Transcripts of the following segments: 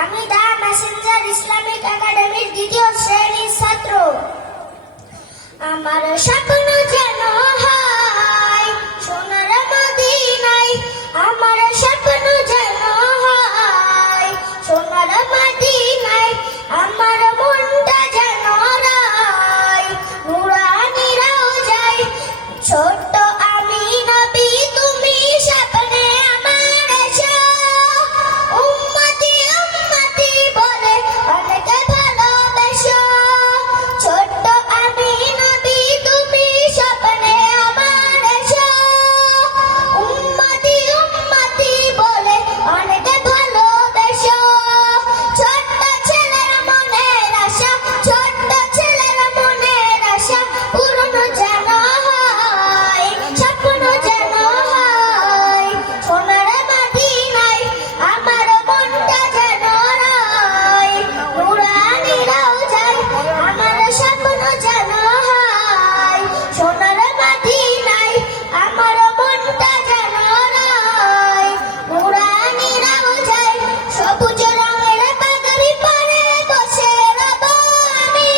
আমি দা Messenger Islamic একাডেমির দ্বিতীয় শ্রেণীর ছাত্র। আমার স্বপ্ন যেন হয় সোনার মদিনায়, আমার স্বপ্ন যেন হয় সোনার মদিনায়, আমার মনটা যেন রায় নুরানি রওজায়। ছোট্ট আমি নবী তুমি স্বপ্নে আমার এসো, উম্মতি উম্মতি বলে অনেকে ভালোবেসো। ছোট্ট আমি নবী তুমি স্বপ্নে আমার এসো, উম্মতি উম্মতি বলে অনেকে ভালোবেসো। ছোট্ট ছেলের মনের আশা, ছোট্ট ছেলের মনের আশা পূরণ যেন হয়, স্বপ্ন যেন হয় সোনার মদিনায়, আমার মনটা যেন রায় নুরানি রওজায়। আমার স্বপ্ন যেন হয় সোনার মদিনায়, আমার মনটা যেন রায় নুরানি রওজায়। সবুজ রঙের পাগড়ি পরে বসে রব আমি,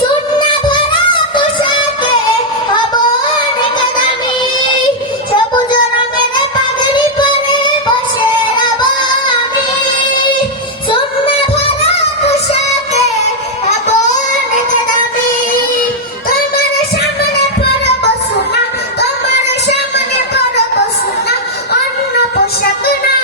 সুন্নাহ ভরা পোশাকে হব অনেক দামি। সবুজ রঙের পাগড়ি পরে বসে রব আমি, সুন্নাহ ভরা পোশাকে হব অনেক দামি। তোমার সামনে পরব সুন্নাহ, তোমার সামনে পরব সুন্নাহ, অন্য পোশাক না